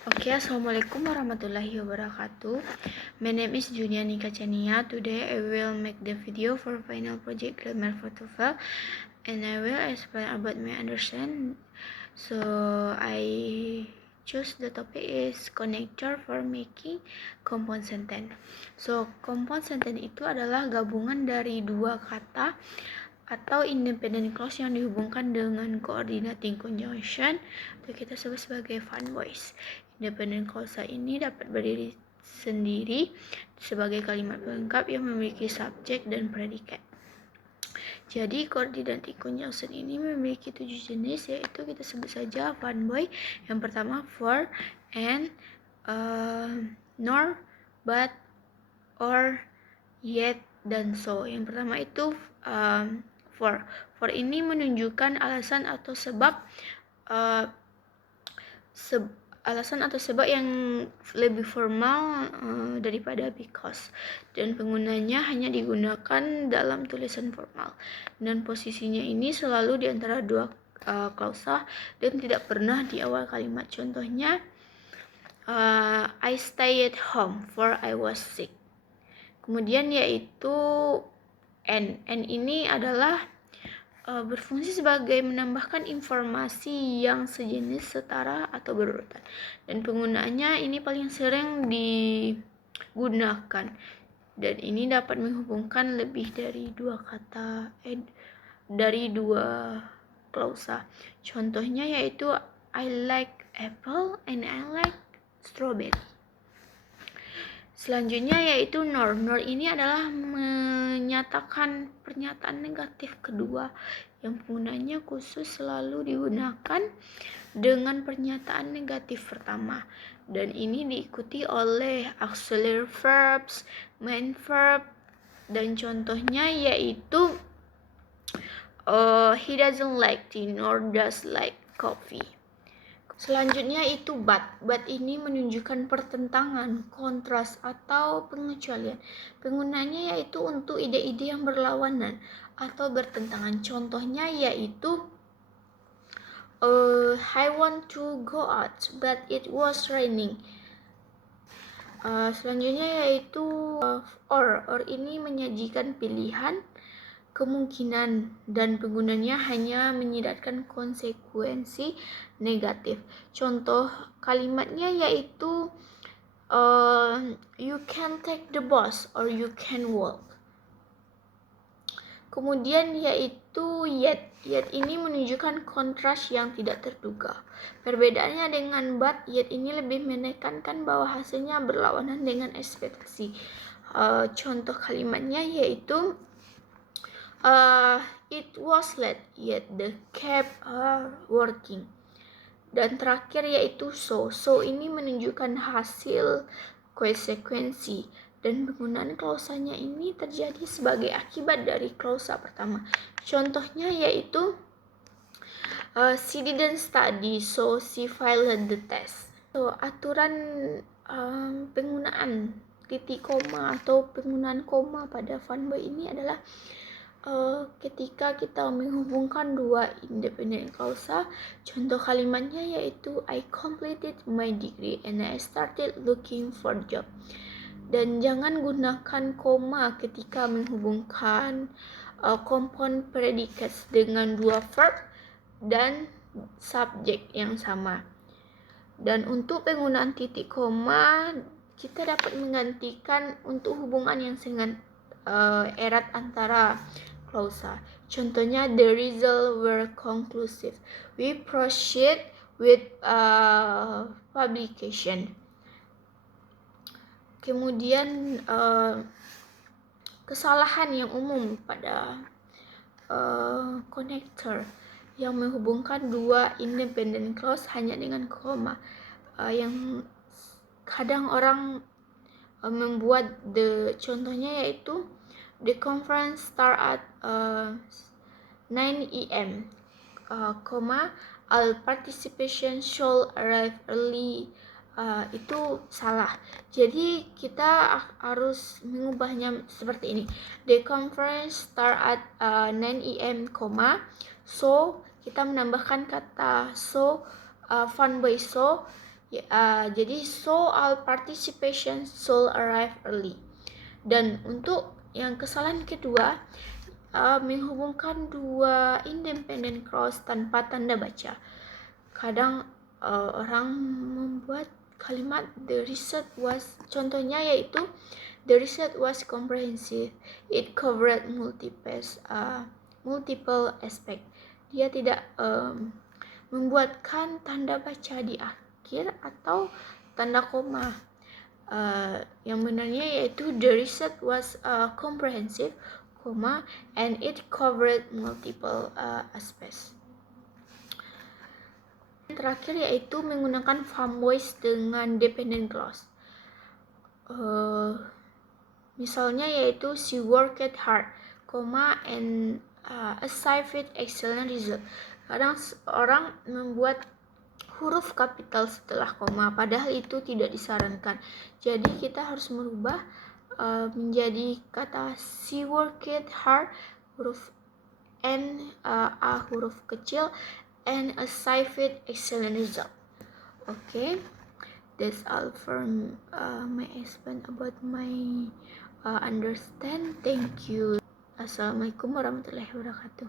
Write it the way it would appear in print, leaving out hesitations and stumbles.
Okay, Assalamualaikum warahmatullahi wabarakatuh. My name is Junia Nika Chania. Today I will make the video for final project grammar for TOEFL, and I will explain about my understand. So I choose the topic is connector for making compound sentence. So compound sentence itu adalah gabungan dari dua kata atau independent clause yang dihubungkan dengan coordinating conjunction atau kita sebut sebagai fun voice. Independent clause ini dapat berdiri sendiri sebagai kalimat pelengkap yang memiliki subjek dan predikat. Jadi coordinating conjunction ini memiliki 7 jenis, yaitu kita sebut saja fun boy. Yang pertama for, and, nor, but, or, yet, dan so. Yang pertama itu for. For ini menunjukkan alasan atau sebab yang lebih formal daripada because, dan penggunanya hanya digunakan dalam tulisan formal, dan posisinya ini selalu di antara dua klausa dan tidak pernah di awal kalimat. Contohnya, I stayed home for I was sick. Kemudian yaitu and ini adalah berfungsi sebagai menambahkan informasi yang sejenis, setara, atau berurutan, dan penggunaannya ini paling sering digunakan, dan ini dapat menghubungkan lebih dari dua kata dari dua klausa. Contohnya yaitu I like apple and I like strawberry. Selanjutnya yaitu nor. Nor ini adalah menyatakan pernyataan negatif kedua, yang penggunanya khusus selalu digunakan dengan pernyataan negatif pertama, dan ini diikuti oleh auxiliary verbs, main verb, dan contohnya yaitu he doesn't like tea nor does like coffee. Selanjutnya itu but. But ini menunjukkan pertentangan, kontras, atau pengecualian. Penggunanya yaitu untuk ide-ide yang berlawanan atau bertentangan. Contohnya yaitu I want to go out but it was raining. Selanjutnya yaitu or. Or ini menyajikan pilihan, kemungkinan, dan penggunanya hanya menyiratkan konsekuensi negatif. Contoh kalimatnya yaitu you can take the bus or you can walk. Kemudian yaitu yet. Yet ini menunjukkan kontras yang tidak terduga. Perbedaannya dengan but, yet ini lebih menekankan bahwa hasilnya berlawanan dengan ekspektasi. Contoh kalimatnya yaitu it was late yet the cab are working. Dan terakhir yaitu so. So ini menunjukkan hasil konsekuensi, dan penggunaan klausanya ini terjadi sebagai akibat dari klausa pertama. Contohnya yaitu she didn't study so she failed the test. So aturan penggunaan titik koma atau penggunaan koma pada fun boy ini adalah ketika kita menghubungkan dua independent klausa. Contoh kalimatnya yaitu I completed my degree and I started looking for job. Dan jangan gunakan koma ketika menghubungkan compound predicates dengan dua verb dan subjek yang sama. Dan untuk penggunaan titik koma, kita dapat menggantikan untuk hubungan yang sangat erat antara klausa. Contohnya, the results were conclusive. We proceed with publication. Kemudian kesalahan yang umum pada connector yang menghubungkan dua independent clause hanya dengan koma, yang kadang orang membuat contohnya yaitu the conference start at 9 AM, all participation should arrive early. Itu salah. Jadi kita harus mengubahnya seperti ini. The conference start at 9 AM, so kita menambahkan kata so, fun boy so Jadi so all participation should arrive early. Dan untuk yang kesalahan kedua, menghubungkan dua independent clause tanpa tanda baca. Kadang orang membuat kalimat the research was, contohnya yaitu the research was comprehensive, it covered multiple aspect. Dia tidak membuatkan tanda baca di akhir atau tanda koma. Yang benarnya yaitu the research was comprehensive, and it covered multiple aspects. Terakhir yaitu menggunakan farm voice dengan dependent clause. Misalnya yaitu she worked hard, and achieved excellent result. Kadang orang membuat huruf kapital setelah koma, padahal itu tidak disarankan. Jadi kita harus merubah menjadi kata she worked hard, huruf N, A huruf kecil, and achieved excellent result. Okay, that's all for my explain about my understand. Thank you. Assalamualaikum warahmatullahi wabarakatuh.